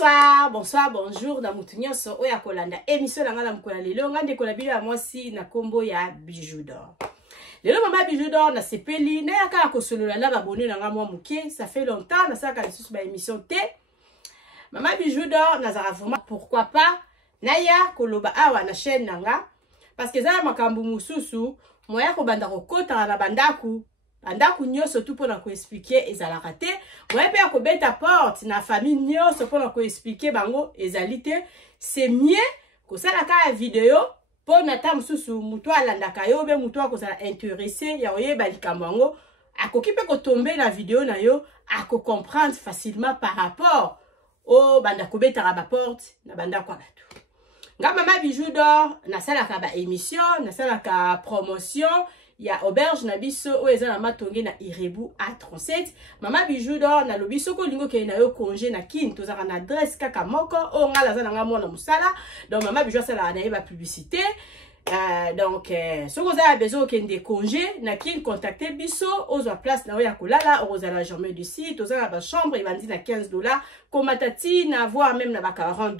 Bonsoir, bonsoir, bonjour. Na mutu nyonso oya kolanda émission na ngala mkola lelo ngande kola bilo ya mwasi na kombo ya Bijou d'Or. Lelo mama Bijou d'Or na sepeli na yaka kosolola na babone na nga mwa muke, ça fait longtemps na saka lisusu ba émission te. Mama Bijou d'Or na zara vraiment pourquoi pas na ya koloba awa na chaîne nanga parce que za makambu mususu moya ko banda ko kota na bandaku. Bandaku nyonso tu pona ko expliquer ezalaka te. Moya pe ko beta porte na famille nyonso pona ko expliquer bango ezalité. C'est mieux ko sala ka vidéo pona ta mususu mutu alandaka yo be mutu akozala intéressé ya oyeba likambo ngo akoki pe ko tomber na vidéo na yo ako comprendre facilement par rapport au bandako beta ba porte na bandako abatu. Nga mama Bijou d'Or na sala ka ba émission, na sala ka promotion. Il y a auberge na biso o eza na matonge na Irebu A37. Mama Bijou d'Or na lobiso ko lingo ke na yo congé na kin tozaka na adresse kaka moko o ngala za nga mona musala. Donc mama Bijou sala na yeba publicité. Donc si vous avez besoin de congé na kin contacter biso ozwa place na ya kolala ozala jamais du site ozala ba chambre il vandi na $15 komatati na voire même na ba $40.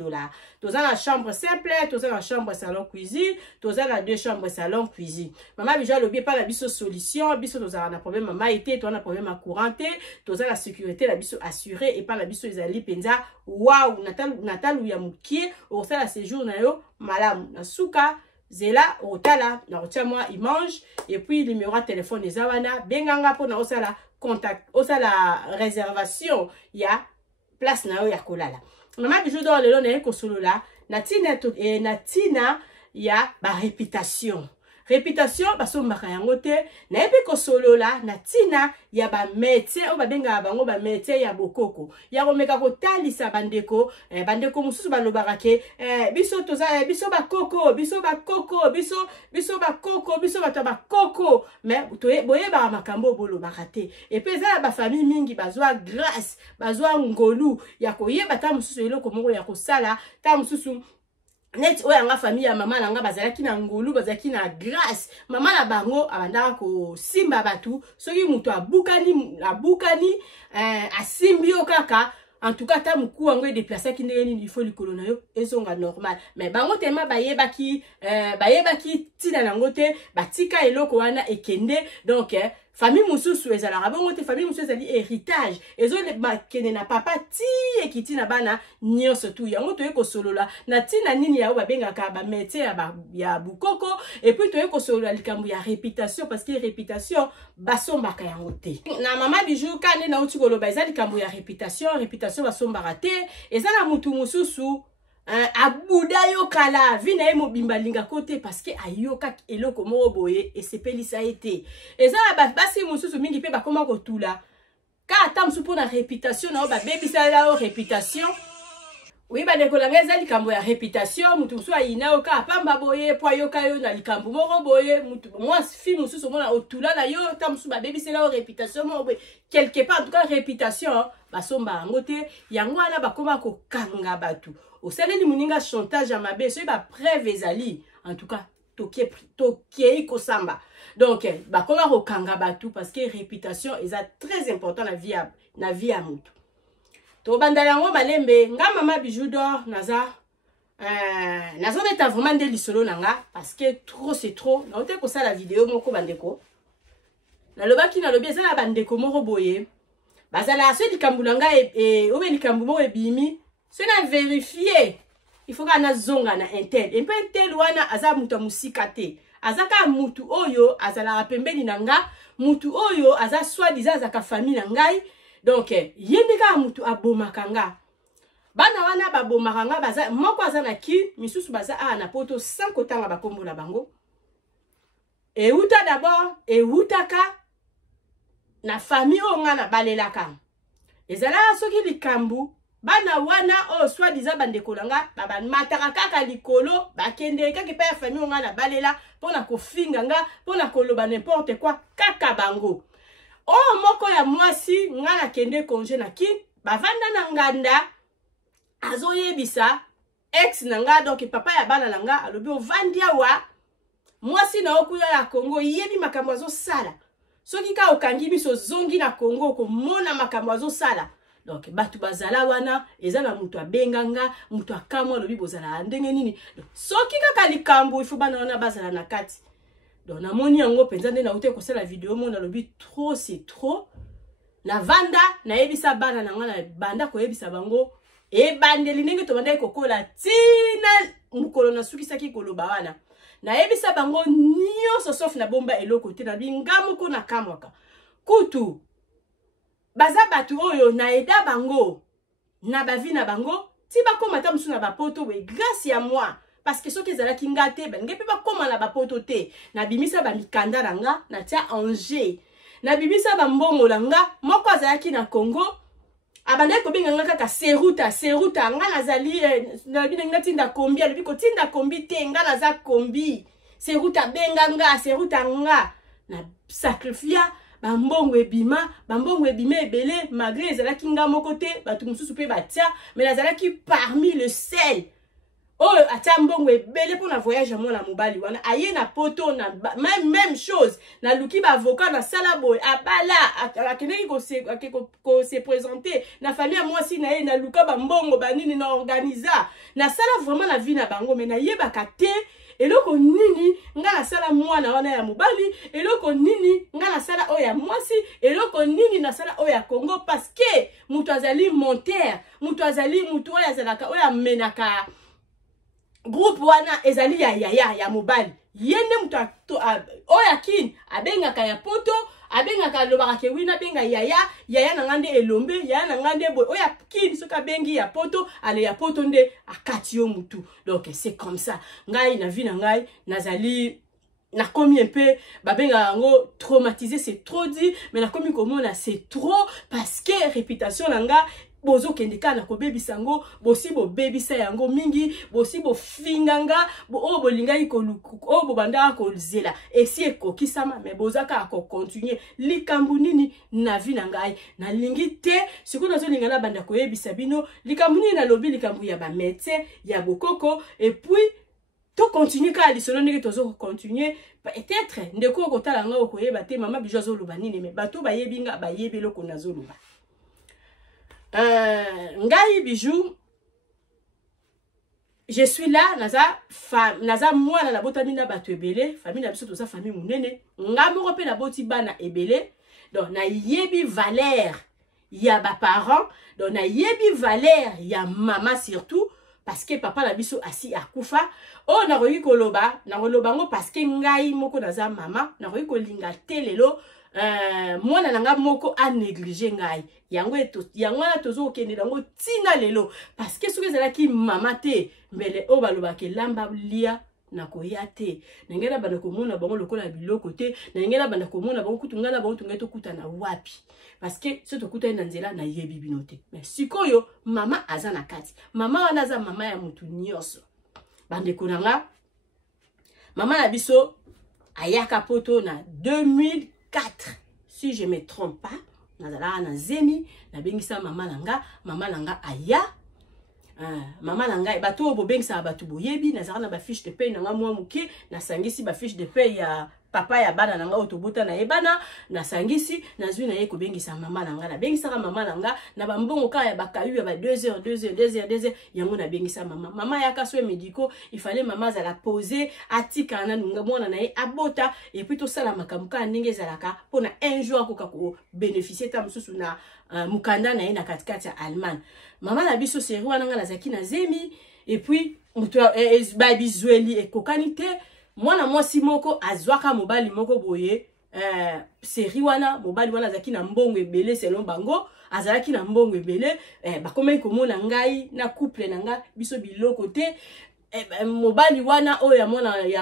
Tozala chambre simple, tozala chambre salon cuisine, tozala deux chambres salon cuisine. Mama Bijou lobi pas la biso solution, biso tozala na problème mama été, toi na problème à couranté, tozala sécurité la biso assurée et pas la biso ezali penza waouh natal ya mukie au la séjour na yo malamu na suka zela otala na otia moi il mange et puis le numéro de téléphone des awana benganga pour na osala contact osala réservation ya place na yo ya kolala. Mama Bijou d'Or lelo na ko solola na tina ya ba réputation. Réputation baso mbaka yango te na epi ko solola na tina ya ba métier o ba benga bango ba métier ya bokoko. Ya ko meka ko talisa bandeko bandeko mususu balobaka ke biso toza biso ba koko biso ba koko biso ba koko biso ba taba koko mais boye ba makambo bolobaka te. Et puis za ba famille mingi bazwa grâce bazwa ngolu ya ko yeba ta mususu eloko moko ya ko sala ta mususu net oya nga famille ya mama nanga bazalaki na ngolu bazalaki na grâce mama na bango abandaka ko simba batu soki mutu abukani asimbi yo kaka en tout cas ta muku wango e déplacer ki ndenge ni il faut likolo na yo ezonga normal mais bango tema bayebaki tina nango te batika eloko wana ekende donc famille mususu ezalaka bongo te famille mususu ezali héritage ezo le bakene na papa ti ekiti na bana nyonso tu yango toye ko solola na tina nini ya ba bengaka ba métier ya bukoko et puis toye ko solola likambo ya réputation parce que réputation basombaka yango te na mama Bijou kane na uti koloba ezali likambo ya réputation basombaka te ezala mutu mususu abuda yo kala vina emo bimbalinga kote parce que ayoka eloko moko boye esepelisa ete ezala basi mususu mingi pe bakoma kotula ka ata musu pona réputation na ba bebisa la réputation oui ba dekolanga ezali likambo ya réputation mutu musu ayina yo ka pamba boye po ayoka yo na likambo moko boye mutu moi fi mususu mona otula na yo ta musu ba bebisa la réputation moko boye quelque part en tout cas réputation basomba ngote yango ana bakoma ko kanga batu au saleli muninga chantage à mabe so ba preuve ezali en tout cas tokie kosamba donc bakoma ko kanga batu parce que réputation est très important na vie à mutu to bandala ngo malembe nga mama Bijou d'Or naza beta vraiment de lisolo nanga parce que trop c'est trop na ote ko sala vidéo moko bandeko na lobaki na lobi ezala bandeko moko boye bazala so likambulanga e obe likambu moko ebimi c'est na vérifier il faut kana zonga na intel et puis intel wana aza mutu musika te azaka mutu oyo azala pembeni nanga mutu oyo aza soi-disant azaka famille na ngai donc yendika mutu abomaka nga bana wana babomaka nga baza moko aza na ki misusu baza na poto sans kotanga bakombo na bango et uta d'abord et utaka na famille onga na balelaka ezala soki likambu bana wana o soi-disant bandeko langa baba mataka kaka likolo bakende kaka pa famille onga na balela pona kofinga nga pona koloba n'importe quoi kaka bango o moko ya mwasi nga na kende congé na ki bavanda na nganda azoyebisa ex nanga donc papa ya bana nanga alobi ovandi awa mwasi na okuya ya Congo yebi makambo azo sala soki ka okangi biso zongi na Congo ko mona makambo azo sala donc batu bazala wana ezala mutu abenganga mutu akamwa lobi bozala ndenge nini soki kaka likambo ifo bana wana bazala na kati donc namoni yango penza nde na ute ko sala video mona lobi trop c'est trop na vanda na yebisa bana na ngana banda ko yebisa bango e bandeli ndenge to banda kokola tina mukolo na sukisaki koloba wana na yebisa bango nyonso sauf na bomba eloko te na bingamu ko na kamwaka kutu baza batu oyo na eda bango na bavi na bango ti bakoma ta musu na bapoto we grâce ya moi parce que soki ezalaki nga te bange mpe bakoma na bapoto te na bimisa bamikanda na nga na tia Angers na bimisa bambongo na nga moko azalaki na Congo abandaki kobenga nga kaka seruta nga nazali na bino nga tinda kombi alobi kotinda kombi te nga naza kombi seruta benga nga seruta nga na sacrifia bambongo ebima ebele malgré ezalaki nga moko te batu mususu pe batia mais nazalaki parmi le sel oh atia mbongo ebele pour na voyage moi na mobali wana aye na poto na même chose na luki ba avocat na sala boy abala akeneki ko se présenter na famille moi si na ye na luka ba mbongo banini na organisa na sala vraiment la vie na bango mais na yebaka te eloko nini nga na sala mwana wana ya mobali eloko nini nga na sala oya mwasi eloko nini na sala oya Congo parce que mutu azali monteur mutu azali mutu oya zalaka oya menaka groupe wana ezali ya mobali yende mutu oya kin abengaka ya poto abengaka lobaka ke wina benga yaya na ngande elombe yaya na ngande boy oya kin soka bengi ya poto ale ya poto nde akati yo mutu donc c'est comme ça ngai na vie na ngai nazali na komi un peu babenga ngo traumatisé c'est trop dit mais na komi komona c'est trop parce que réputation nanga bozo kendika na kobebisa ngo bosi bo bebisa yango mingi bosi bo finganga bo bolingai ko bo banda ko zela esi ekokisama mais bozaka ko continuer likambu nini na vie na ngai na lingi te sikoyo nazo lingana banda ko yebisa bino likambu nini na lobi likambu ya ba médecin ya bokoko et puis to continuer ka lisolo ndenge tozo continuer peut-être ndeko ko tala nga ko yeba te mama bijo zo loba nini mais bato ba yebinga ba yebelo ko nazo loba ngai bijou je suis là naza mwana na bota mina bato ebele famille na biso toza famille munene nga moko pe na boti bana ebele donc na yebi valeur ya ba parents donc na yebi valeur ya mama surtout parce que papa na biso asi akufa o na roki koloba na koloba ngo parce que ngai moko naza mama na roki kolinga telelo mwana nanga moko a négliger ngai yango na tozo kende nango tina lelo parce que soki ezalaki mama te mbele o balobaki lamba lia na koya te nengela bana komona bango lokola biloko te nengela bana komona bango kutungana bango tungeto kutana wapi parce que ce to kuta na nzela na yebi binote mais sikoyo mama azana kati mama wana za mama ya mutu nyonso bande konanga mama na biso ayaka poto na 2004 si je me trompe pas nazala na zemi na bengisa mama langa aya mama langa bato bobengisa bato boyebi nazala na ba fiche de paie nanga mwa muke na sangisi ba fiche de paie ya papa ya bana nanga otobota na ebana na sangisi nazwi na ye ko bengisa mama langa na bengisa mama langa na bambongo ka ya bakayu ya ba 2 heures yango na bengisa mama ya kaswe médicaux il fallait mama za la poser atika na nunga mwana na ye abota et puis to sala makamuka ndenge zalaka pona un jour ko kako bénéficier ta mususu na mukanda na ye na katikati ya Allemagne mama na biso seri wana nga lazaki na zemi et puis mutu ba bizweli e kokanite mwana mwasi moko azwaka mobali moko boye seri wana mobali wana azaki na mbongo ebele selon bango azalaki na mbongo ebele bakomai komona ngai na couple na nga biso biloko te mobali wana oyo ya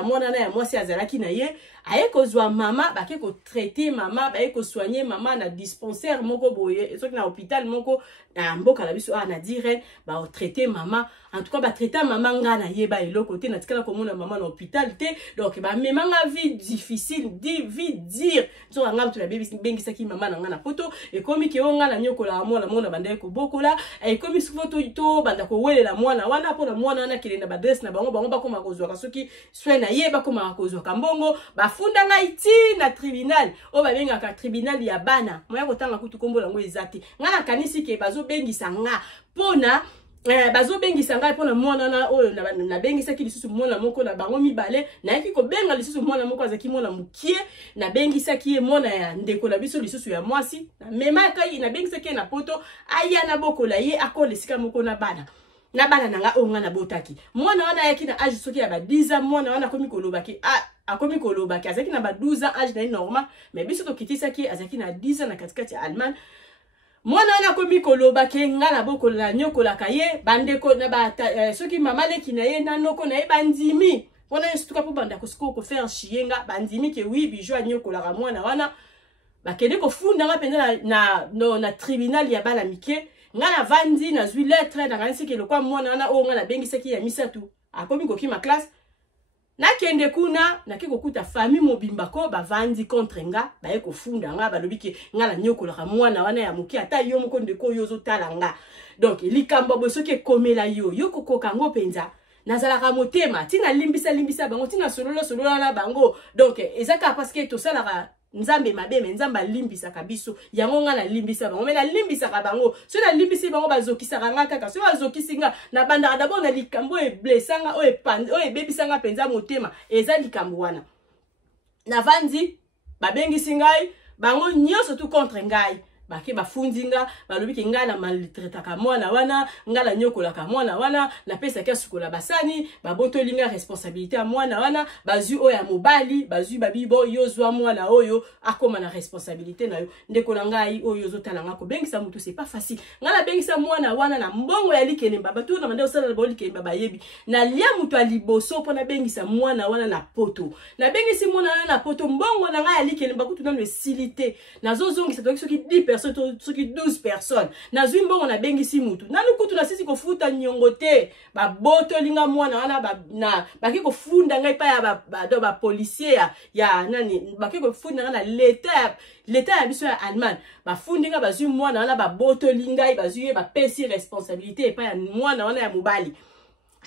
mwana na ya mwasi azalaki na ye aye kozwa mama bake ko traiter mama baye ko soigner mama na dispensaire moko boye soki na hôpital moko na mboka la biso na dire ba traiter mama en tout cas ba traiter mama nga na yeba eloko te na tikala komona mama na hôpital te donc ba memanga vie difficile vie dire so nga mtu na baby bengisa ki mama na nga na poto e komi ke onga na nyokola mwana mona banda ko bokola e komi souvent to banda ko welela mwana wana pona mwana wana kelenda ba adresse na bango bango bakoma kozwa soki soin na ye bakoma kozwa mbongo bafunda ngai ti na tribunal o babenga ka tribunal ya bana moya kotanga kutu kombo lango ezati ngana kanisi ke bazo bengisa nga pona bazo bengisa ngai pona mwana na oyo na bengisa ki lisusu mwana moko na bango mibale na yaki ko benga lisusu mwana moko azaki mwana mukie na bengisa ki mwana ya ndeko la biso lisusu ya mwasi na mema kai na bengisa ki na poto aya na bokola ye akola sika moko na bana nanga onga na botaki mwana wana yaki na age soki ya ba 10 ans mwana wana komi kolobaki akomi kolobaki azaki na ba 12 ans age na normal mais biso to kitisa ki azaki na 10 ans na katikati ya Allemagne mwana wana komi kolobaki nga na bokola nyokola kaye bandeko na ba soki mama leki na ye na noko na ye bandimi wana yesuka po banda ko faire chienga bandimi ke oui bijou nyokola ka mwana wana bakende ko funda nga penda na tribunal ya bala mike nga na vandi na zwi lettre na kanisi ke lokwa mwana wana o nga na bengisaki ya misatu akomi koki ma classe na kende kuna na kiko kuta famille mobimba ko bavandi contre nga baye ko funda nga balobi ke nga na nyokola ka mwana wana ya muki ata yo moko ndeko yo zo talanga donc likambo bosoki komela yo kokoka ngo penza nazalaka motema tina limbisa bango tina solola na bango donc ezaka parce que to salaka nzambe mabe me nzamba limbisa kabiso yango nga na limbisa bango me na limbisa ka bango so na limbisi bango bazokisa nga kaka so bazokisi nga na banda d'abord na likambo e blessanga o e bebisanga penza motema eza likambo wana na vandi babengisi ngai bango nyonso tout contre ngai bake bafundinga balobi ke nga na maltraita ka mwana wana nga la nyokola ka mwana wana na pesa ka sukola basani babotolinga responsabilité ya mwana wana bazu oya mobali bazu babibo yozwa mwana oyo akoma na responsabilité na yo ndeko na ngai oyo zotalanga ko bengisa mutu c'est pas facile nga la bengisa mwana wana na mbongo ya likelemba batu na mande osala na likelemba bayebi na lia mutu aliboso pona bengisa mwana wana na poto na bengisi mwana wana na poto mbongo na ngai ya likelemba kutu na le silité na zozongisa to soki 10 soki 12 personnes na zwimbo na bengisi mutu na lukutu na sisi kofuta nyongote ba botolinga mwana wana na baki kofunda ngai pa ya ba policier ya nani baki kofunda na l'état ya biso ya Allemagne bafundinga bazwi mwana wana ba botolinga bazwi ba pesi responsabilité pa ya mwana wana ya mobali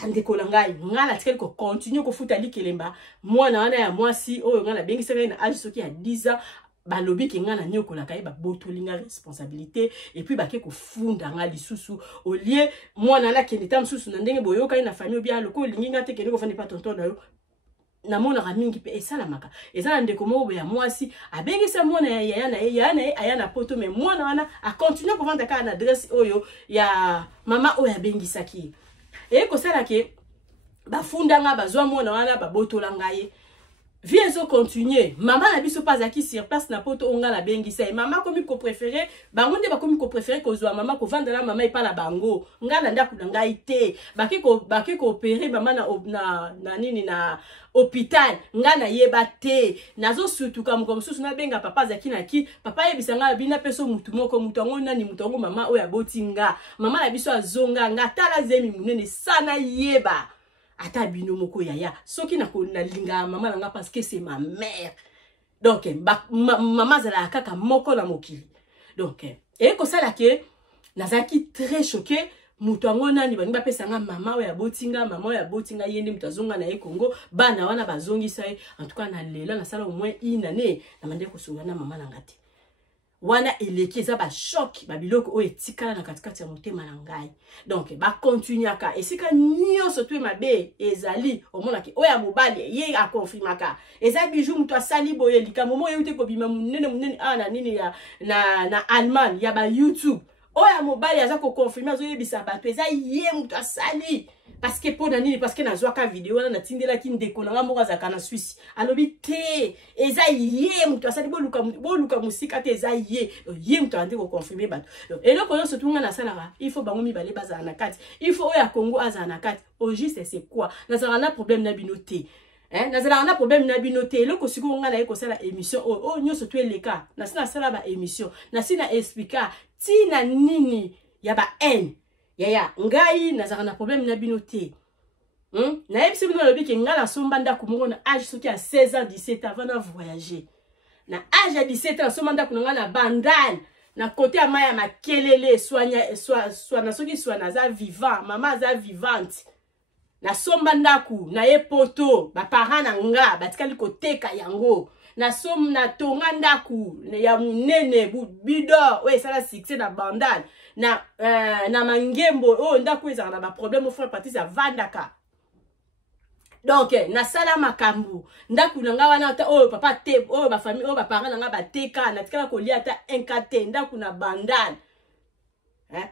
andeko la ngai ngala tikeli ko continue kofuta likelemba mwana wana ya mwasi oyo ngala bengisa ngai na age soki ya 10 ans balobi ke nga na nyokola kai ba botolinga responsabilité et puis bake ko funda nga lisusu au lieu mwana na kende tam susu na ndenge boyoka na famille bien loko linginga te kende ko fane pa tonton na yo na mona ka mingi pe esala maka ezala ndeko mo ya mwasi abengisa mwana ya ayana poto mais mwana wana a continuer ko vendre ka na adresse oyo ya mama oyo abengisa ki et ko sala ke ba funda nga bazwa mwana wana ba botolanga ye viens au continuer maman na biso pas aki sur place na poto onga la bengisa e maman komi ko préférer bango nde bakomi ko préférer ko zwa maman ko vendre la maman e pa la bango nga na ndaku na ngai te baki ko opérer maman na nini na hôpital nga na yeba te nazo surtout comme susu na benga papa zaki na ki papa yebisanga bina peso mutu moko mutu ngo nani mutu ngo mama oya botinga mama na biso azonga nga tala zemi munene sana yeba ata bino moko yaya soki na linga mama nanga parce que c'est ma mère donc mama zala kaka moko na mokili donc et ko sala ke nazaki très choqué mutu ngo nani bani ba pesa nga mama oya botinga yende mutu azonga na Kongo bana wana bazongisa en tout cas na lela na sala au moins une année na mande ko sunga na mama nanga te wana eleki eza ba choc ba biloko o etikala na katikati ya motema na ngai donc ba continuaka esika nyonso to mabe ezali omona ki oya mobali ye a confirmaka eza bijou mutu asali boye likambo mo yute ko bima munene na nini ya na Allemagne ya ba YouTube oya mobali aza ko confirmer zo yebisa bato eza ye mutu asali parce que pour nani parce que na zwaka vidéo na tindela ki ndeko na moko azaka na Suisse alobi te eza ye mutu asali boluka musika te eza ye mutu ande ko confirmer bato et le koyo surtout na sala il faut bango mibale baza na kati il faut oya Congo aza na kati au juste c'est quoi na zala problème na binoté nazala na problème na binoté le ko siko nga na eko sala émission nyoso to eleka na sina sala ba émission na sina expliquer tina nini ya ba haine yaya ngai nazaka na problème na binoté na yebisi bino lobi ke ngala sombanda kumongo na âge soki à 16 ans 17 ans avant de voyager na âge à 17 ans sombanda kunanga na bandane na côté ya maya makelele soigna soit na soki soit na za vivant maman za vivante na somba ndaku na ye poto ba parents na nga batikali koteka yango na som na tonga ndaku ya munene bidor oyo esala succès na bandane na mangembo oyo ndaku ezaka na ba problème au frère Patrice avandaka. Donc na sala makambu ndaku na nga wana oyo papa te oyo ba famille oyo ba parents na nga bateka na tikala kolia ata enkate ndaku na bandane.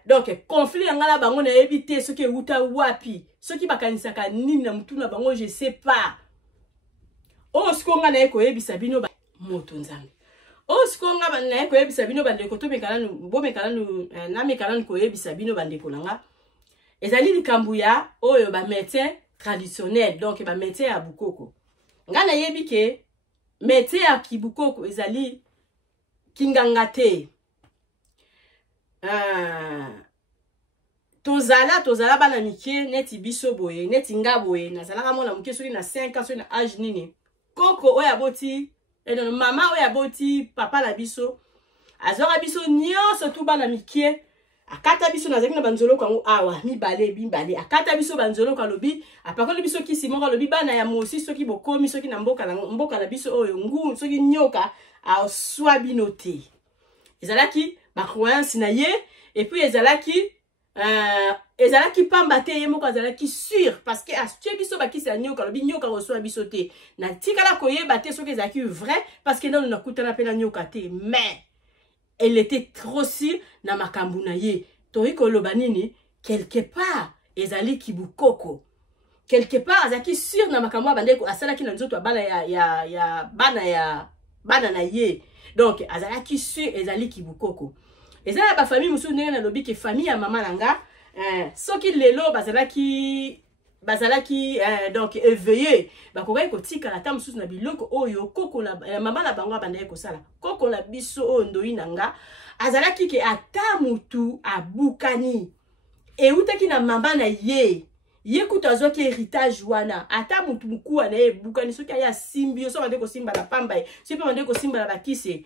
Donc conflit na nga la bango na éviter ce qui uta wapi ce qui bakanisaka nini na mutu na bango je sais pas. O sikonga na eko ebisa bino ba moto nzambe. O sikonga na eko ebisa bino bandeko to mekala nu bo mekala nu na mekala nu ko ebisa bino bandeko nanga. Ezali likambu ya oyo ba médecin traditionnel donc ba médecin ya bukoko. Nga na yebi ke médecin ya kibukoko ezali kinganga te. Tozala bana mike neti biso boye neti nga boye nazalaka mona muke soki na 5 ans soki na âge nini koko oya boti mama oya boti papa na biso azora biso nyonso tu bana mike akata biso nazaki na banzolo kango awa mibale akata biso banzolo ka lobi apakoli biso kisi moko lobi bana ya mosi soki bokomi soki na mboka na biso oyo ngu soki nyoka a swa binote ezalaki ba croyance na ye et puis ezalaki pamba te ye moko azalaki sûr parce que astuce biso bakisi ya nyoka lobi nyoka reçoit biso te na tikala koyeba te soki ezalaki vrai parce que non nakutana pe na nyoka te mais elle était trop sûre na makambu na ye toyi koloba nini quelque part ezali kibukoko quelque part azalaki sûr na makambu abandeko asalaki na nzoto bana ya bana na ye donc azalaki sûr ezali kibukoko. Ezala ba famille musu ndenge na lobi ke famille ya mama nanga soki lelo bazalaki donc éveillé bakokai kotika la tamu susu na biloko oyo koko na mama na bango abandaki kosala koko na biso oyo ndoi nanga azalaki ke ata mutu abukani eutaki na mama na ye kuta azwaki héritage wana ata mutu mukuwa na ye bukani soki aya simbio so bandeko simba la pamba so pe bandeko simba la bakise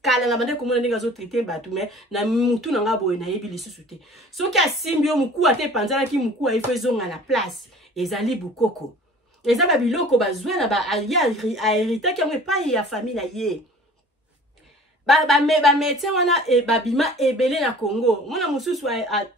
kala na bandeko mona ndenge azo traiter batu mais na mutu na nga boye na yebi lisusu te soki asimbio mukuwa te panzala ki mukuwa ifo ezonga na place ezali bukoko eza ba biloko bazwa na ba a héritage yango epai ya famille na ye ba médecin wana babima ebele na Congo mona mususu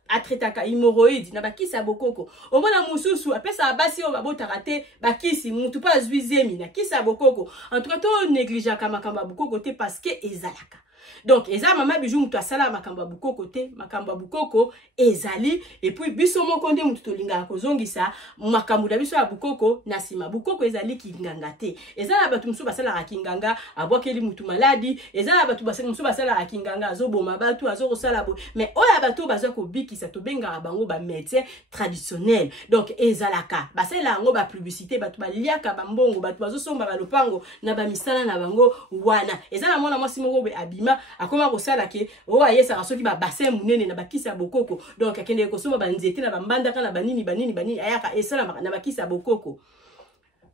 atretaka hémorroïde na bakisa bokoko omona mususu apesa basi o babotaka te bakisi mutu pa zuizemi na kisa bokoko en tout cas to négliger makamba bokoko te parce que ezalaka donc eza mama biju mutu asala makamba bukoko te makamba bukoko ezali et puis biso moko nde mutu tolinga kozongisa makambu da biso ya bukoko na sima bukoko ezali kinganga te ezala batu musu basala kinganga abwakeli mutu maladi ezala batu musu basala kinganga azoboma batu azokosala bo mais oya batu bazwa ko bikisa to benga bango ba médecin traditionnel donc ezalaka basala ngo ba publicité batu baliaka bambongo batu bazosomba balopango na ba misala na bango wana ezala mona mwasi moko be abima akoma kosala ke o ayesa soki ba bassin munene na bakisa bokoko donc akende kosoma banzete na bambanda kana banini ayaka esala na bakisa bokoko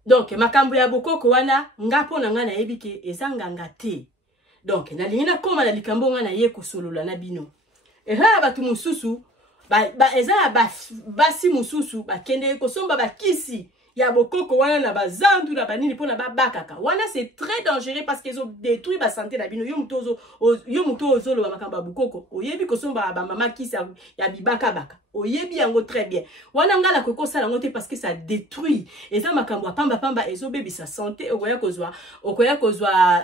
donc makambo ya bokoko wana ngapo na ngana yebike ezanganga te donc na lingina koma na likambo ngana ye kosolola na bino batu mususu ezala basi mususu bakende kosomba bakisi ya bokoko wana na bazandu na banini pona babakaka wana c'est très dangereux parce qu'ils ont détruit ba santé na bino yo muto ozolo ba makamba bokoko oyebi kosomba ba mama kisa ya bibaka baka oyebi yango très bien wana ngala koko sala ngote parce que ça détruit et ça makambo pamba ezo bebi sa santé okoya kozwa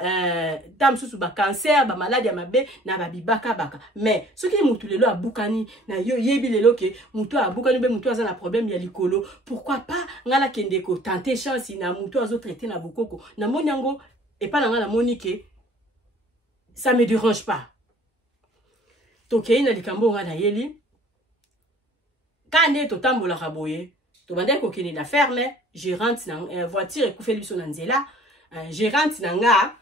tam susu ba cancer ba maladie ya mabe na ba bibaka baka mais soki mutu lelo abukani na yo yebi lelo ke mutu abukani be mutu aza na problème ya likolo pourquoi pas ngala ndeko tenter chance na mutu azo traiter na bokoko na monyango et pas na monique ça me dérange pas toke na likambo nga na yeli kande to tambola raboye to bande ko kene na ferme gérante na voiture ekufeli biso na nzela gérante na nga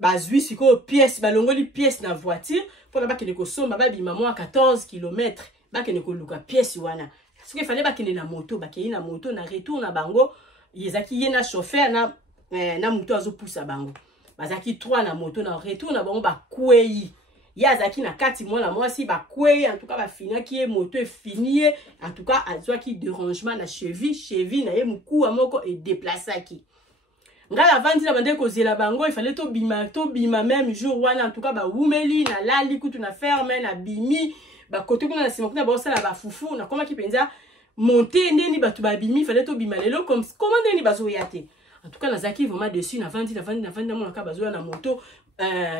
bazwi siko pièce balongoli pièce na voiture pour ba kene ko somba ba bima mo 14 km ba kene ko luka pièce wana ce qu'il fallait bakene na moto bakene na moto na retour na bango yezaki yena chauffeur na moto azo poussa bango bazaki 3 na moto na retour na bango ba kwei ya zaki na kati mwana mwasi ba kwe en tout cas ba finaki ye moto e fini en tout cas azwaki dérangement na cheville na ye muku amoko e déplaçaki ngala vandi na bande kozela bango il fallait to bima même jour wana en tout cas ba wumeli na lali kutu na ferme na bimi ba kote kuna na sima kuna ba sala ba fufu na koma ki penza monter ndeni batu ba bimi il fallait to bima lelo comme comment ndeni bazoyate en tout cas nazaki vraiment dessus na vandi na mona ka bazoya na moto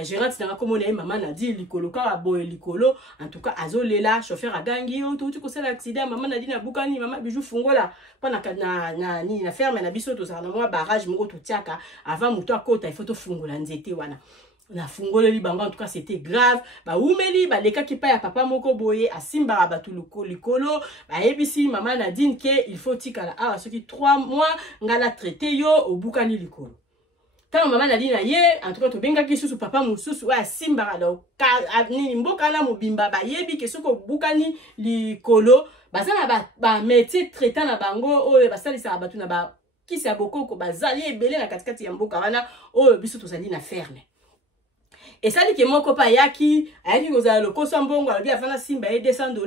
gérante na comme on est maman na dit likolo ka boye likolo en tout cas azolela chauffeur agangi on tout ko sala accident maman na dit na bukani maman bijou fungola pana na ferme na biso to ça na moi barrage moko to tiaka avant moto akota il faut to fungola nzete wana na fungoleli bango en tout cas c'était grave ba umeli ba leka ki pa ya papa moko boye asimba ba likolo ba ebisi maman na dit que il faut tikala a ce qui 3 mois ngala traité yo obukani likolo. Quand maman a dit na ye en tout cas to benga ki susu papa mususu wa simba do ka nini mboka na mobimba ba yebi ke soko bukani likolo bazana ba métier traitant na bango oyo basalisa batu na ba kisi ya bokoko bazali ebele na katikati ya mboka wana oyo biso tozali na ferme. Et ça dit que mon copain yaki ayaki kozala lokoso mbongo alobi afana simba ye $200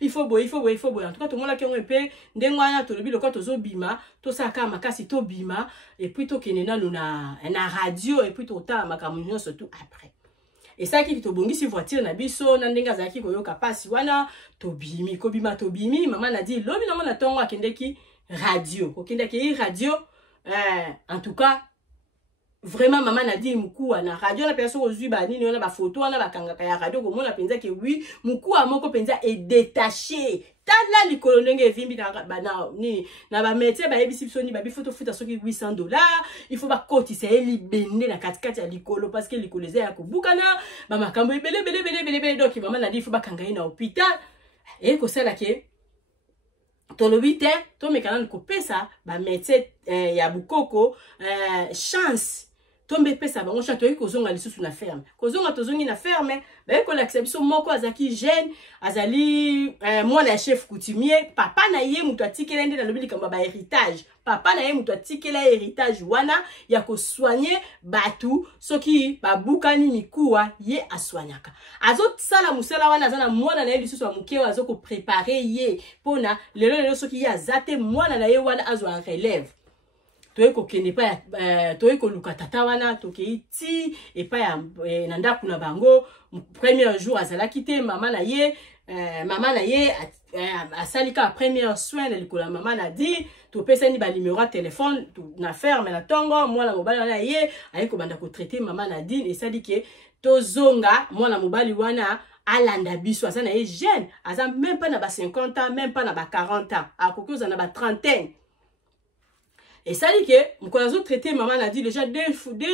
il faut boy en tout cas tout le monde a qui on pe ndengwana to lobi lokwa tozo bima to saka makasi to bima et puis to kenena na radio et puis to ta makamunyo surtout après et ça qui to bongisi voiture na biso na ndenga zaki koyoka pasi wana to bimi ko bima to bimi maman a dit lobi na mona tongo akendeki radio kokendeki radio en tout cas vraiment maman a dit muku na radio na personne ozui ba nini na ba photo na ba kangaka ya radio ko mona penza ke oui muku amoko penza est détaché tala likolo ndenge vimbi na ba na ni na ba métier ba ebisi soni ba bi photo futa soki $800 il faut ba kotisa eli bende na katikati ya likolo parce que likolo za ya kubukana ba makambo ebele donc maman a dit il faut ba kanga na hôpital et ko sala ke tolobite to mekana ko pesa ba métier ya bukoko chance tombe pesa bango chato yiko zonga lisusu na ferme kozonga tozongi na ferme ba ko lakisa biso moko azaki jeune azali mwana chef coutumier papa na ye mutu atikela ndé na lobi kamba ba héritage papa na ye mutu atikela héritage wana ya ko soigner batu soki babukani mikuwa ye aswanyaka azot sala musala wana azana mwana na ye lisusu wa mukewa azoko préparer ye pona lelo soki ya zate mwana na ye wana azwa relève toyeko kende pa toyeko luka tata wana tokeiti et pa ya nanda kuna bango premier jour azala kite maman na ye asalika premier soin de likola maman a dit to pesa ni ba numéro de téléphone na ferme na tongo mwana mobali wana ye ayeko banda ko traiter maman a dit et ça dit que tozonga mwana mobali wana alanda biso azana ye jeune aza même pas na ba 50 ans même pas na ba 40 ans akokoza na ba trentaine. Et ça dit que mukolazo traiter maman a dit déjà 2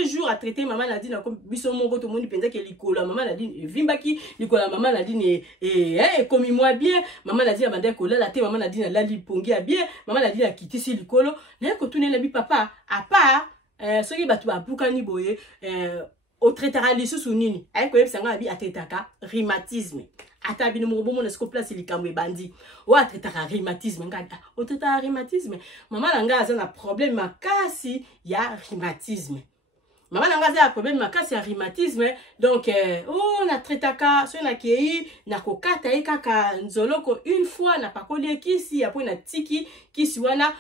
jours à traiter maman a dit na comme biso mongo to moni penza ke likola maman a dit vimbaki likola maman a dit comme moi bien maman a dit abanda ko la te maman a dit na lali pongi a bien maman a dit na kitisi likolo na ko tunela bi papa à part soki batu ba bukani boye au traitera lisusu nini ay ko yebsanga abi atetaka rhumatisme ata bino mo bomo na sco place likambo ebandi o atetaka rhumatisme ngada o traitera rhumatisme mama langa aza na problème makasi ya rhumatisme mama langa aza na problème makasi ya rhumatisme donc on a traitaka so na kei na kokata ikaka nzoloko une fois na pakoli kisi après na tiki kisi wana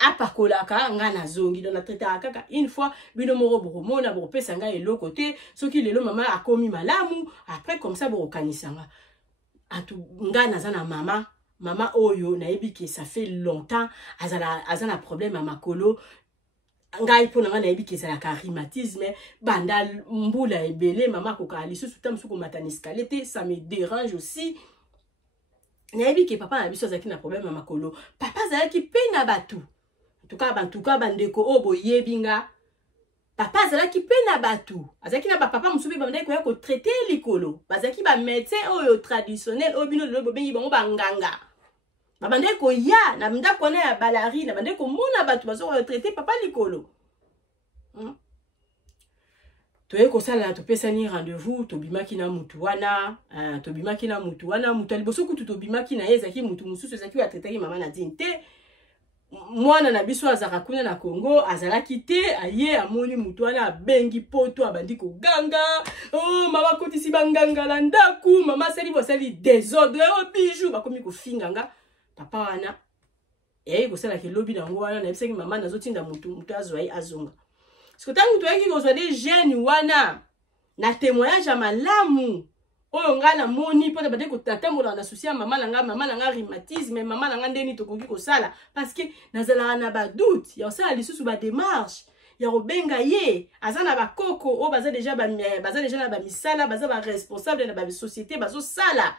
apakolaka ngana zongi donc na traitaka kaka une fois bino moko boromona bopesa nga elo côté soki lelo mama akomi malamu après comme ça bokanisanga atu ngana zana mama oyo na ebiki ça fait longtemps azana problème à makolo ngai pona nga na ebiki ça la rhumatisme banda mbula ebele mama koka lisusu tamsu ko mataniskalité ça me dérange aussi. Nayebi ke papa na biso azaki na problème à makolo papa azaki pena batu en tout cas bandeko obo yebinga papa azaki pena batu azaki na papa musubi bamdai ko traiter likolo bazaki ba médecin oyo traditionnel obino lo bobengi bango banganga babandai ko ya na mda kona ya balari na bandai ko mona batu bazo traiter papa likolo toye ko sala to pesa ni rendez-vous to bimaki na mutu wana mutu ali boso kutu to bimaki na ezaki mutu mususu ezaki wa traiter mama na dinte mwana na biso azaka kuna na Congo azalaki te aye amoni mutu wana bengi poto abandi ko ganga oh mama kotisi banganga la ndaku mama sali bosali désordre oh bijou bakomi ko finganga papa wana ko sala ke lobi na ngwana na biseki mama nazotinda mutu azwa azonga sikotangu to yaki ko zwa des jeunes wana na témoignage ya malamu oyo nga na moni po bade ko tatambola na souci ya mama nanga rhumatisme mama nanga ndeni to koki ko sala parce que nazala na ba doute ya osala lisusu ba démarche ya robenga ye azana ba koko o baza déjà na ba misala baza ba responsable na ba société bazo sala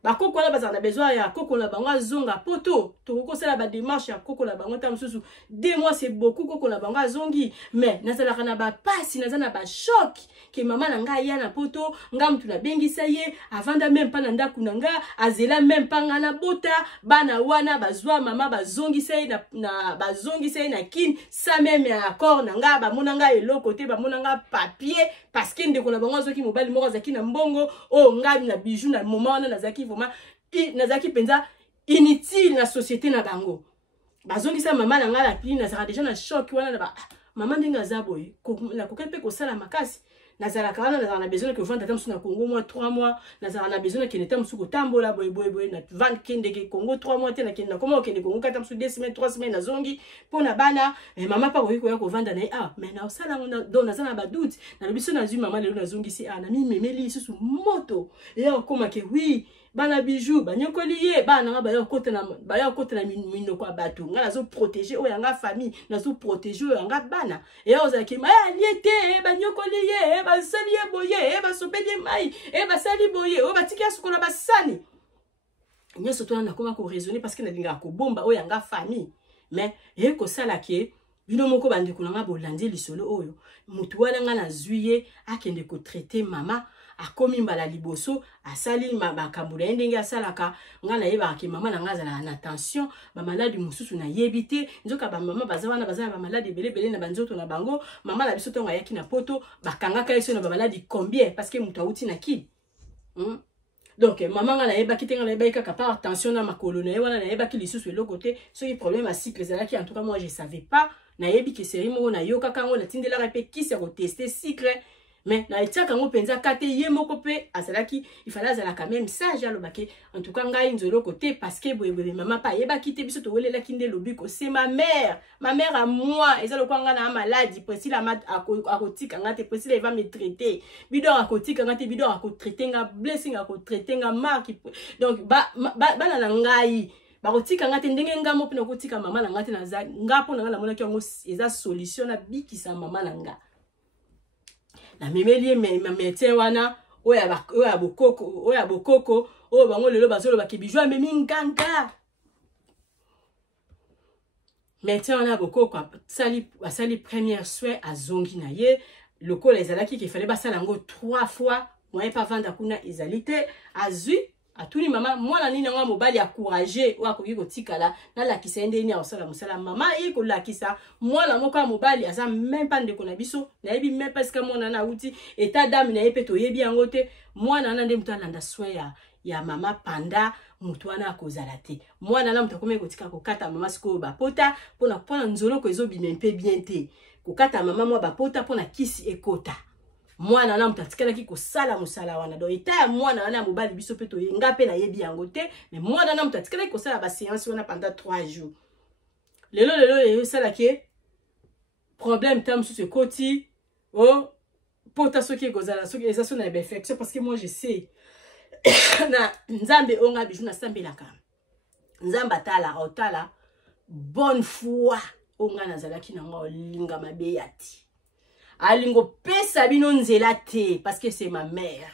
ba koko la baza na besoin ya koko la bango azonga poto to ko sala ba démarche ya koko la bango tam susu 2 mois c'est beaucoup koko la bango azongi mais nazala kana ba pasi nazana ba choc que maman nanga ya na poto nga mtu na bengisa ye avanda même pas na ndaku nanga azela même pas nga na bota bana wana bazwa mama bazongisa ye na bazongisa ye na kin sa même accord nanga ba monanga eloko te ba monanga papier parce que ndeko na bango zoki mobali moko zaki na mbongo o nga na bijou na moment wana nazaki vraiment nazaki penza inutile na société na bango bazongisa mama nanga la pili nazaka déjà na choc wana na ba mama ndinga zaboye na kokepe ko sala makasi nazala kana nazala na besoin que vendre tam na Congo moi 3 mois nazala na besoin que netam suko tambola boy na vendre kende ke Congo 3 mois te na kende comment kende Congo katam su 2 semaines 3 semaines nazongi pona bana mama pa ko vendre na mais na sala don nazala ba doute na biso na zui mama lelo nazongi si na mi memeli susu moto et koma ke oui bana bijou banyokoli ye bana nga baya kota na mino kwa batu nga nazo protéger o yanga famille nazo protéger o yanga bana et ozaki liete banyokoli ye basali ye boye basopeli mai basali boye o batiki asukola basani nyoso to na koma ko raisonner parce que na linga ko bomba o yanga famille mais ko sala ke bino moko bandi kunanga bolandi lisolo oyo mutu wana nga na zuye akende ko traiter mama akomi mbala liboso asali makambo na ndenge asalaka nga na yeba ke mama na nga zala na tension ba maladi mususu na yebite nzoka ba mama baza wana baza ba maladi belebele na banzoto na bango mama la biso tonga yaki na poto bakanga kaiso na ba maladi combien parce que mutu auti na ki donc mama nga na yeba kitenga na yeba kaka par tension na makolo na wana na yeba ki lisusu le côté ce qui problème à cycle zala ki en tout cas moi je savais pas na yebi ke série mo na yoka kango na tindela répé qui se retester cycle mais na etiaka ngo penza kate ye moko pe asalaki il fallait azala quand même sage alobake en tout cas ngai nzolo côté parce que boye mama pa yeba kite biso to welela kinde lobiko c'est ma mère à moi ezalo kwanga na maladie précis la mat akotika ngate précis il va me traiter bidor akotika ngate bidor akotraiter nga blessing akotraiter nga marque donc bana na ngai bakotika ngate ndenge ngamo pe na kotika mama na ngate na za ngapo na ngala mona ki ngo eza solution na bikisa mama na nga na memeli ma métier wana oya bokoko oyo bango lelo bazolo bakibijwa memi nganga métier wana bokoko asali première soin azongi na ye lokola ezalaki qu'il fallait basala ngo 3 fois moyen pas vendre kuna ezalité azui atuni mama mwana nini nga mobali encourager wa koki kotikala na la kisa ndeni ya osala musala mama iko la kisa mwana moko mobali asa même pas ndeko na biso na yebi même parce que mwana na uti état d'âme na yepe to yebi yango te mwana na nde mutana soin ya mama panda mutu wana akozala te mwana na mutakome kotika kokata mama siko bapota pona nzolo ko ezobima mpe bien te kokata mama mwa bapota pona kisi ekota mwana na mutatikala ki kosala musala wana do eta mwana na mobali biso pe to yenga pe na yebi yango te mais mwana na mutatikala ki kosala ba séance wana pendant 3 jours lelo sala ke problème tam sur ce côté oh pota soki kozala soki eza na infection parce que moi je sais na nzambe onga bijou na sambelaka nzamba otala bonne foi onga nazalaki na ngo linga mabe yati alingo pesa bino nzela te parce que c'est ma mère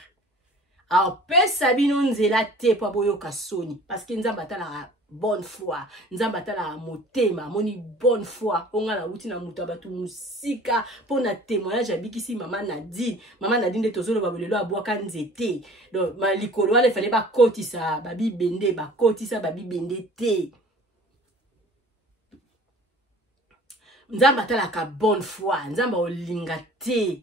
alors pesa bino nzela te po boyoka soni parce que nzamba tala bonne foi nzamba tala motema moni bonne foi onga na uti na mutu batu musika pona témoignage abikisi mama Nadine de tozolo babolelo abwaka nzete donc malikolo ale fallait ba kotisa babi bende te nzamba talaka bonne foi nzamba olinga te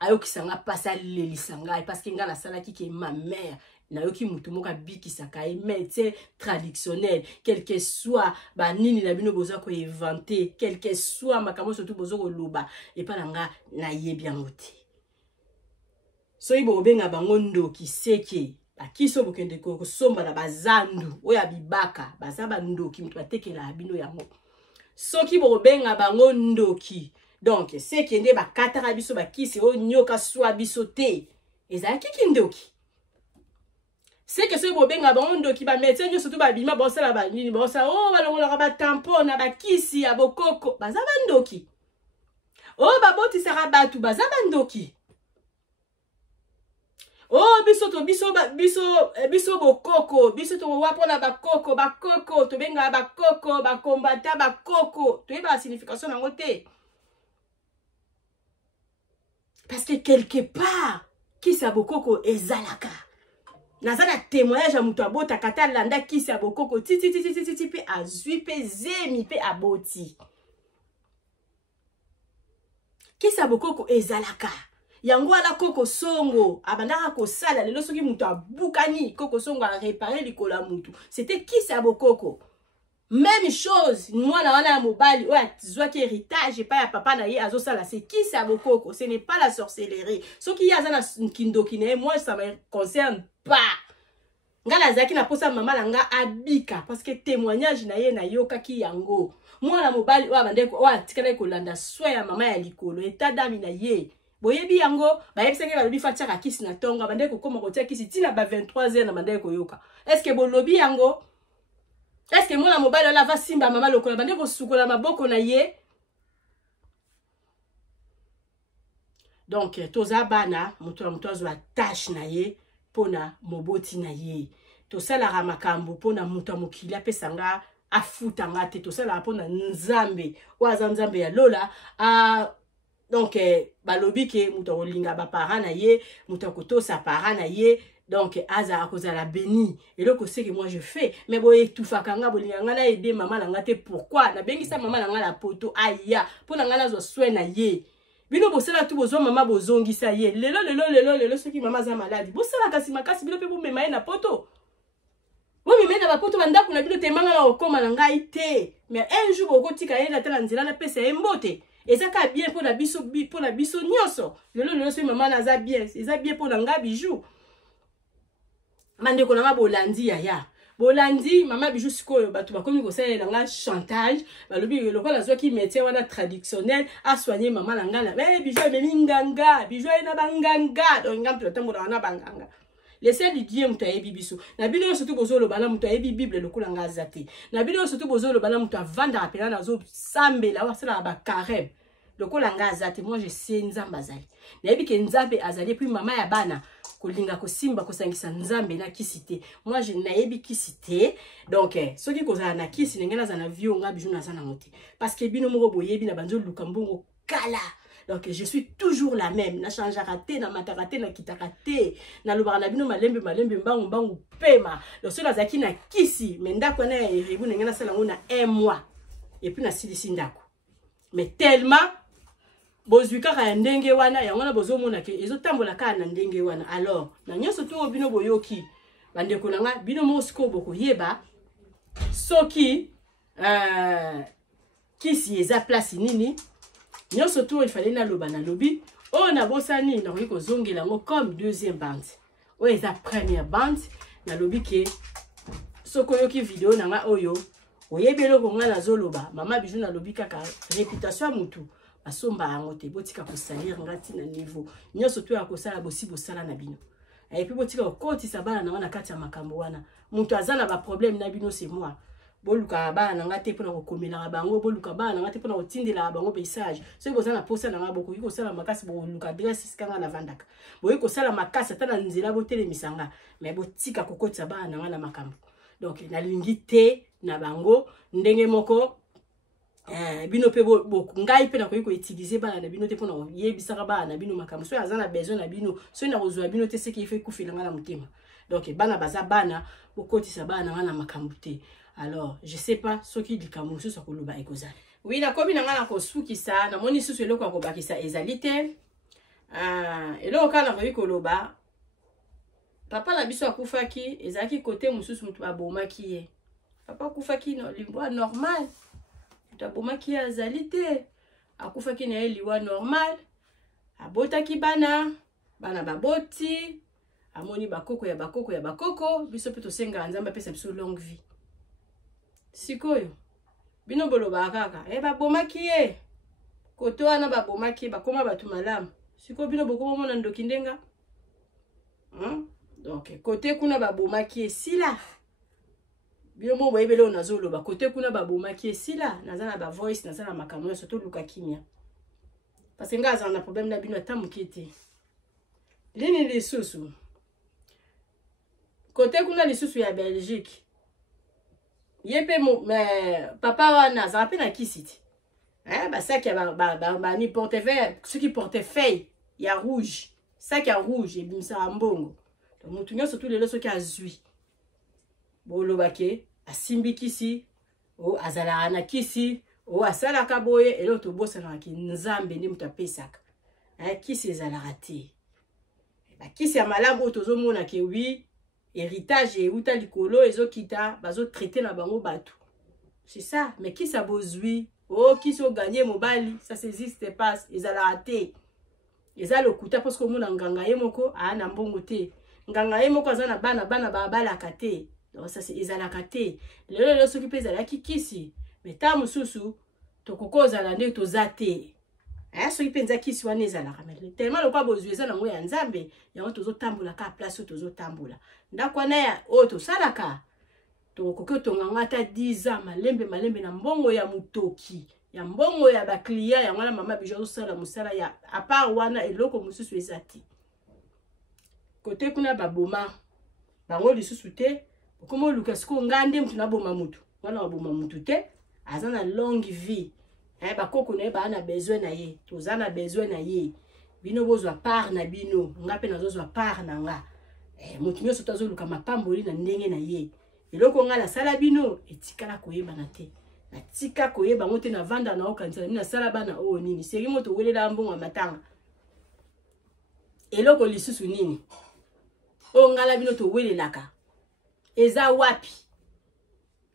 ayokisanga pasa lelisanga parce que nga na salaki ke ma mère nayoki mutu moka bikisaka médecin traditionnel quel que soit ba nini na bino boza ko inventer quel que soit makambo surtout bozo ko loba et pa nanga na yebi yango te so ibo benga bango ndoki seke akiso bokende ko somba na bazandu oya bibaka baza bandoki mutu batekela bino yango soki bo benga bango ndoki donc seke nde bakataka biso bakisi o nyoka swa biso te ezalaki kindoki c'est que ce bobenga bondo qui ba médecin yo surtout ba bima bossa la ba nini bossa oh balongola ba tampon na ba kisi ya bokoko baza bandoki oh baboti sara batu baza bandoki oh biso bokoko biso to wapona bakoko to benga bakoko ba kombata bakoko to yeba signification nango te parce que quelque part qui sa bokoko ezalaka nazana témoignage à mutu abota kata landa kisi ya bokoko titi pe azui pe zemi pe aboti kisi ya bokoko ezalaka yango ala koko songo abandaka kosala lelo soki mutu abukani koko songo a réparer likola mutu c'était kisi ya bokoko même chose mwana wana ya mobali oya zwaki héritage pa ya papa na ye azosala c'est kisi ya bokoko ce n'est pas la sorcellerie soki ya zana kindoki na moi ça me concerne pas ngala zaki na posa mama langa abika parce que témoignage na ye na yokaki yango mwana mobali oya bandeko oya tikala kolanda swa ya mama ya likolo état d'âme na ye boyebi yango bayebisaki balobi fatiaka kisi na tonga bandeko koma kotia kisi tina ba 23h na bandeko yoka est-ce que bolobi yango est-ce que mwana mobali ola va simba mama lokola bandeko sukola maboko na ye donc toza bana mutu na mutu azwa tâche na ye pona moboti na ye tosalaka makambo pona mutu ya mokili apesanga afutanga te tosalaka pona nzambe oyo aza nzambe ya lola donc balobi ke mutu akolinga bapara na ye mutu akotosa para na ye donc azala kozala béni eloko seke moi je fais mais boye etufaka nga bolinga nga na aider mama na nga te pourquoi nabengisa mama na nga la poto aya pona nga nazwa soin na ye bino bosala tu bozwa mama bozongisa ye lelo soki mama za maladi bosala kasi makasi bino pe bomema ye na poto bomema na bapoto bandako na bino temanga na okoma na ngai te mais un jour bokotika ye na tala nzela na pesa ye mbote ezaka bien pona biso nyonso lelo soki mama na za bien eza bien pona nga bijou mandeko na bolandi ya bolandi mama bijou sikoyo batu bakomi kosalela nga chantage balobi lokola zwaki métier wana traditionnel a soigner mama na nga na bijou ememi nganga bijou ena banganga donc ngampe tambola wana banganga laissez lui dire mutu ayebi biso na bino surtout bozolo bana mutu ayebi bible lokola nga azate na bino surtout bozolo bana mutu avanda apela na zo sambela wasala ba carême lokola nga azate moi je sais nzamba azali nayebi ke nzambe azali puis mama ya bana kolinga kosimba kosangisa nzambe na kisite moi je nayebi kisite donc soki kozala na kisi ndenge naza na vie nga bijou naza nango te parce que bino moko boyebi na banzo luka mbongo kala donc je suis toujours la même na changeaka te na mataka te na kitaka te na lobaka na bino malembe mbangu pema donc so nazalaki na kisi mais ndako wana ya erebu ndenge nasala yango na 1 mois et puis nasilisi ndako mais tellement bozwi kaka ya ndenge wana yango na bozomona ke ezotambola kaka na ndenge wana alors na nyonso to bino boyoki bandeko nanga bino mosiko bokoyeba soki kisi eza place nini nyonso to il fallait na loba na lobi o na bosani na koki kozongela yango comme deuxième bande o eza première bande na lobi ke soko yoki video nanga oyo oyebi eloko nga nazoloba mama bijou na lobi kaka réputation ya mutu asomba yango te botika kosalir ngati na niveau nyonso to ya kosala bosi bosala na bino et puis botika kokotisa bana na wana kati ya makambo wana mutu azana ba problème na bino c'est moi boluka bana ngate pona kokomela bango boluka bana ngate pona kotindela bango message so bozana posa na ngabo ko sala makasi boluka adresse skanga na vandaka boyi ko sala makasi tana nzela botele misanga mais botika kokotisa bana wana makambo donc na lingi te na bango ndenge moko bino pe ngai pe na ko utiliser bana na bino te pona yebisaka bana bino makambo so azana besoin na bino so na kozwa bino te seki ife kufila ngana mutema donc bana baza bana bokotisa bana ngana makambo te alors je sais pas ce qui dit comme ça ko loba ekozala oui na komi na ngana ko sukisa na moni susu eloko ko bakisa ezalite eloko kana ko loba papa na biso akufaki ezalaki côté mosusu mutu abomaki ye papa akufaki no liwa normal mutu abomaki ye azali te akufaki na ye liwa normal abotaki bana baboti amoni bakoko ya bakoko biso pe tosenga nzambe apesa biso longue vie sikoyo bino boloba kaka babomaki ye koto wana babomaki bakoma batu malamu sikoyo bino bokoma mona ndoki ndenga donc côté kuna babomaki esila bino mo boyebele o nazoloba côté kuna babomaki esila naza na ba voice naza na makambo surtout luka kimia parce que ngaza na problème na bino ata moke te lini lisusu côté kuna lisusu ya Belgique yepe papa wana azala pe na kisi te basaki ya ni portefeuille ceux qui portefeuille ya rouge sac ya rouge ebimisaka mbongo mutu nyonso tu lelo soki azwi bolobake asimbi kisi o azalaka na kisi o asalaka boye elo tobosanaka nzambe nde mutu apesaka kisi ezalaka te bakisi ya malamu oyo tozomona ke wi héritage euta likolo ezokita bazotraite na bango bato c'est ça mais kisi abozwi o kisi oganye mobali ça s'existe pas ezalaka te eza lokuta parce que omona nganga ye moko na mbongo te nganga ye moko aza na bana babalaka te donc ça c'est ezalaka te lelo soki pe ezalaki kisi mais ta mosusu tokoko ozala nde toza te soki pe nza kisi wana ezalaka mais tellement lokwa bozwi eza nango ya nzambe yango tozotambola ka place oyo tozotambola ndako wana ya oyo tosalaka tokoki otonganga ata 10 ans malembe na mbongo ya mutoki ya mbongo ya bakliya yango wana mama bijo azosala mosala ya apart wana eloko mosusu eza te kote kuna baboma bango lisusu te okoma oluka siko nga nde mutu naboma mutu wana baboma mutu te aza na longue vie bakoko na ye baa na besoin na ye toza na besoin na ye bino bozwa part na bino nga mpe nazozwa part na nga mutu nyonso tozoluka mapamboli na ndenge na ye eloko nga nasala bino etikala koyebana te natika koyeba ngo te na vanda na okanisa na sala bana o nini seri moto welela mbongo matanga eloko lisusu nini o ngala bino to welelaka eza wapi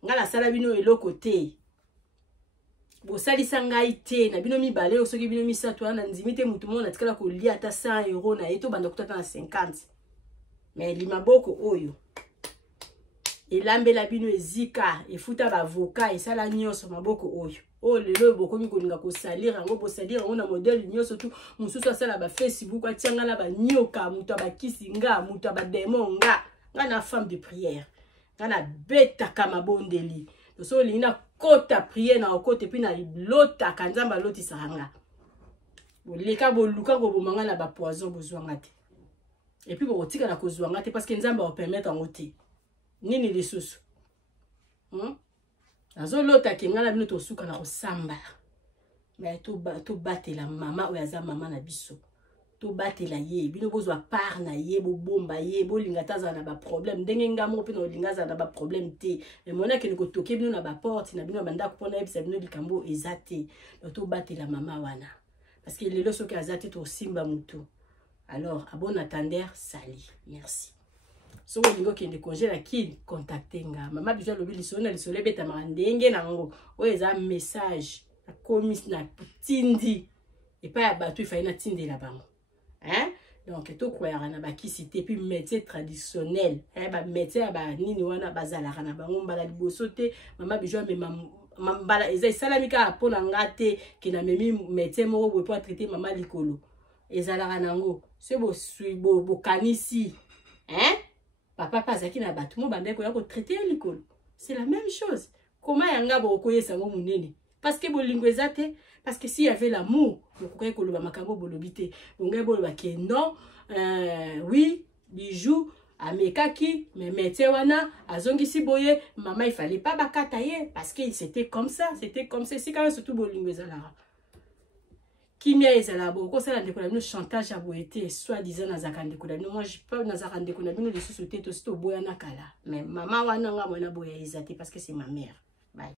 ngala sala bino eloko te bosalisa ngai te na bino mibale o soki bino misato wana nzimi te mutu mona tikala kolia ata 100 € na ye to banda kutata na 50 mais limaboko oyo elambela bino ezika efuta bavoka esala nyonso maboko oyo lelo bokomi kolinga kosalira yango bosalira yango na modele nyonso tu mosusu asala ba Facebook atianga na banyoka mutu abakisi nga mutu abademo nga na femme de prière nga na betaka mabondeli so olingi na kota prière na okote puis na lotaka nzamba lotisaka nga boleka boluka kobomanga na bapoison bozwanga te et puis bokotika na kozwanga te parce que nzamba opermettre yango te nini lisusu azolota ke ngala bino tosuka na kosamba mais tobatela mama oyo aza mama na biso tobatela ye bino bozwa part na ye bobomba ye bolinga tazala na baproblème ndenge ngamo mpe na olinga azala na baproblème te mais mona kende kotoke bino na baporte na bino na bandako mpona yebisa bino likambo eza te tobatela mama wana parce que lelo soki aza te tosimba mutu alors à bon attendeur sali merci so olingo kende congé la kini contacter nga mama bijo lobi lisolo na lisolo beta mandenge nango oyo eza message na komis na tindi et pas ya bato ifai na tindi la bango donc to croire na bakisi te puis métier traditionnel ba métier ba nini wana bazalaka na bango mbala liboso te mama bijo mbala eza salamika pona ngate ke na memi métier moko boye po traiter mama likolo ezalaka nango se bo kanisi papa pasaki na bato mo bande ko ya ko traiter likolo c'est la même chose comment yanga bo koyesa ngo munene parce que bolingo ezate parce que s'il y avait l'amour bokoka ko loba makambo bolobité bongai boloba ke non oui bijou amekaki mais métier wana azongisi boye maman il fallait pas bakata ye parce que c'était comme ça c'est quand même surtout bolingo ezala kimia ezala bo ko sala ndeko na bino chantage aboye te soi-disant nazaka ndeko na bino moi je peux nazaka ndeko na bino lisusu te to sito boya na kala mais maman wana nga mwana boya ezate parce que c'est ma mère bye.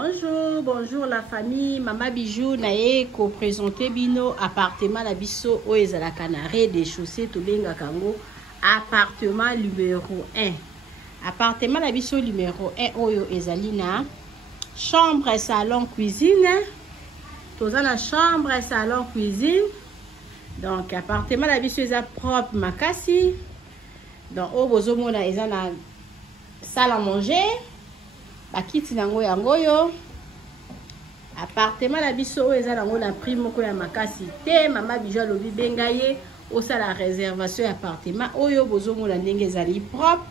Bonjour, bonjour la famille. Mama Bijou nae ko présenter bino appartement la biso o ezala canaré des chaussées to benga kango appartement numéro 1. Appartement la biso numéro 1 oyo ezali na chambre, salon, cuisine. Toza na chambre, salon, cuisine. Donc appartement la biso eza propre makasi. Donc o bozomona eza na salle à manger. Bakiti nango yango yo. Appartement la biso oyo eza nango na prix moko ya makasi te. Mama Bijou alobi benga ye osala réservation ya appartement oyo bozomona ndenge ezali propre.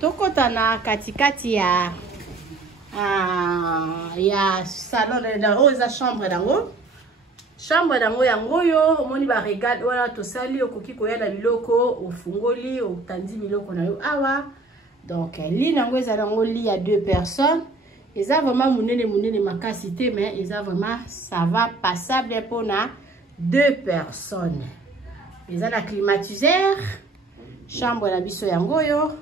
Tokota na katikati ya salon na oyo eza chambre nango. Chambre nango yango yo omoni ba regale wala tosali okoki koyala biloko ofungoli otandi biloko na yo awa. Donc lit nango eza nango lit ya 2 personnes. Eza vraiment munene makasi te mais eza vraiment ça va passable pour na 2 personnes. Eza na climatiseur. Chambre na biso yango yo.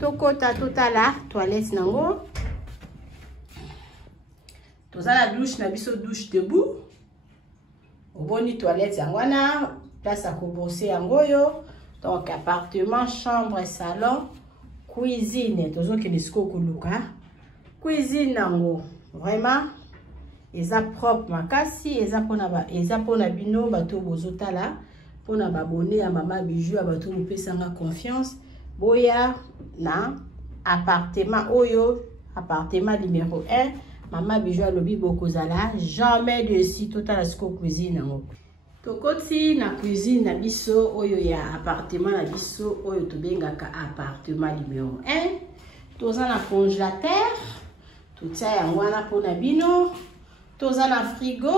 Tokota totala toilette nango. Toza la douche na biso douche debout. Oboni toilette yango wana, place à koboser yango yo. Donc appartement, chambre, salon, cuisine. Tozo ke disco koluka. Cuisine nango. Vraiment eza propre makasi, eza pona bino bato bozotala, pona babone ya Mama Bijou ya bato mopesanga confiance. Boya na appartement oyo, appartement numéro 1. Mama Bijou alobi bokozala jamais de si total asko cuisine nango. Tokoti na cuisine na biso oyo ya appartement na biso oyo tobengaka appartement numéro 1. Toza na congélateur, totia yango wana pona bino. Toza na frigo,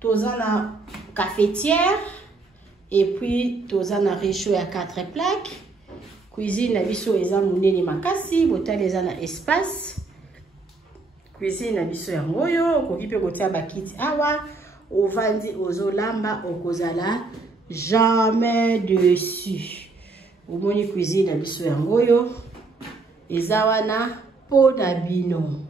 toza na cafetière et puis toza na réchaud ya 4 plaques. Cuisine na biso eza munene makasi, botali eza na espace. Cuisine na biso yango yo okoki pe kotia bakiti awa ovandi ozolamba okozala jamais dessus. Omoni cuisine na biso yango yo eza wana po na bino.